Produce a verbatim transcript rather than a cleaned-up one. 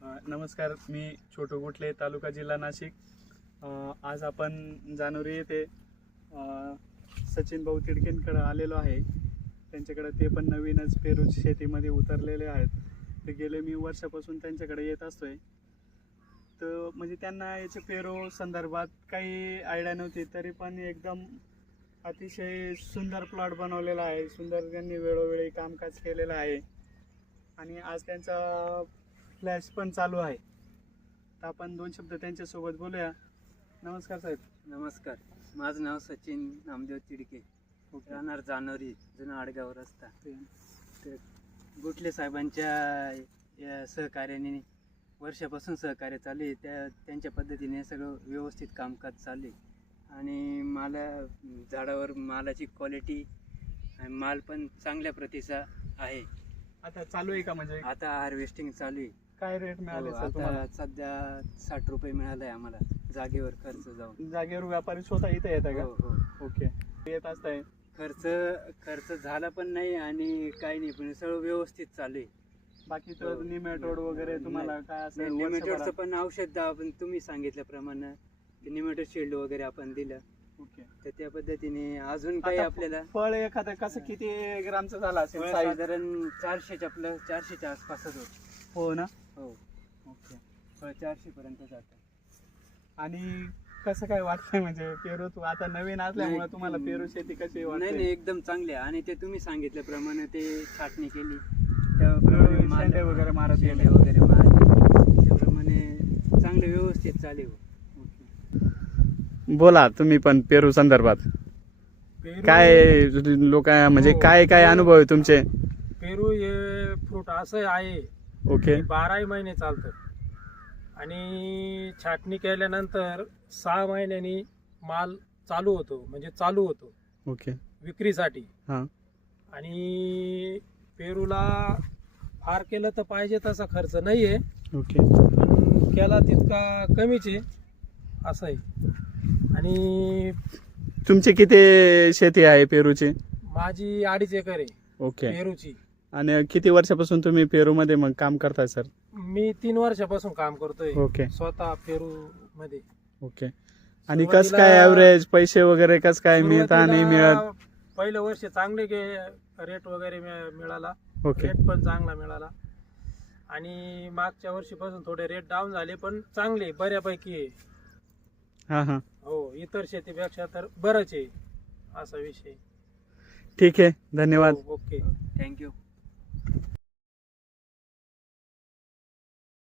अ, नमस्कार, मी छोटू गुटले, तालुका जिल्हा नाशिक. अ, आज आपण जानोरी येथे अ, सचिन भाऊ तिडकेंकडे आलेलो आहे. त्यांच्याकडे ते पण नवीनच पेरू शेतीमध्ये उतरलेले आहेत. ते गेले मी वर्षापासून त्यांच्याकडे येत असतोय. तर म्हणजे त्यांना याचे पेरू संदर्भात काही आयडिया नव्हती, तरी पण एकदम अतिशय सुंदर प्लॉट बनवलेला आहे. सुंदर त्यांनी वेळोवेळी कामकाज केलेलं आहे आणि आज त्यांचा फ्लॅश पण चालू आहे. तर आपण दोन शब्द त्यांच्यासोबत बोलूया. नमस्कार साहेब. नमस्कार, माझं नाव सचिन नामदेव तिडके, राहणार जानोरी, जुना आडगाव रस्ता. तर गुटले साहेबांच्या या सहकार्याने वर्षापासून सहकार्य चालू आहे. त्या त्यांच्या पद्धतीने सगळं व्यवस्थित कामकाज चालू आहे आणि मला झाडावर मालाची क्वालिटी आणि माल पण चांगल्या प्रतीचा आहे. आता चालू आहे का? म्हणजे आता हार्वेस्टिंग चालू आहे. काय रेट मिळाले हो, सर तुम्हाला? आता सध्या साठ रुपये मिळाले आहे आम्हाला जागेवर खर्च जाऊन. जागेवर व्यापारी स्वतः इथे येतात का? हो हो ओके, येत असताय. खर्च खर्च झाला पण नाही आणि काही नाही, पण सगळं व्यवस्थित चालू आहे. बाकी तर निमेटोड वगैरे तुम्हाला काय असेल? निमेटोडचं पण औषध आपण तुम्ही सांगितल्याप्रमाणे निमेटोड शिल्ड वगैरे आपण दिलं. ओके. तर त्या पद्धतीने अजून काही आता आपल्याला फळ एखादं कसं किती ग्रामचं झालं असेल फळ size? साधारण चारशेच्या प्लस चारशेच्या आसपासच होत. हो ना. हो, ओके. फळ चारशे पर्यंत जातं. आणि कसं काय वाटतंय म्हणजे पेरू तू आता नवीन असल्यामुळे नाही, तुम्हाला पेरू शेती कशी नाही वाटते? नाही एकदम चांगले आहे. आणि ते तुम्ही सांगितल्याप्रमाणे ते छाटणी केली शेंडे त्याप्रमाणे वगैरे मारत शेंडे गेले. वगैरे मारले त्याप्रमाणे चांगले व्यवस्थित चालू आहे. बोला तुम्ही पण पेरू संदर्भात काय लोक म्हणजे हो, काय काय अनुभव आहे तुमचे? पेरू हे फ्रूट असं आहे ओके. की बाराही महिने चालतं आणि छाटणी केल्यानंतर सहा महिन्यांनी माल चालू होतो, म्हणजे चालू होतो ओके. विक्रीसाठी. हा. आणि पेरूला फार केलं तर पाहिजे तसा खर्च नाही आहे, ओके. पण केला तितका कमीच आहे असं आहे. आणि तुमची किती शेती आहे पेरूची? माझी अडीच एकर आहे ओके. पेरूची. आणि किती वर्षापासून तुम्ही पेरू मध्ये मग काम करताय सर? मी तीन वर्षापासून काम करतोय ओके. स्वतः पेरू मध्ये. ओके. आणि कस काय ऍव्हरेज पैसे वगैरे कस काय मिळता नाही मिळत? पहिलं वर्ष चांगले गे रेट वगैरे मिळ- मिळाला. ओके. रेट पण चांगला मिळाला आणि मागच्या वर्षीपासून थोडे रेट डाऊन झाले, पण चांगले बऱ्यापैकी आहे. हा हा. हो, इतर शेतीपेक्षा तर बरंच आहे असा विषय. ठीक आहे, धन्यवाद. हो, ओके. थँक्यू.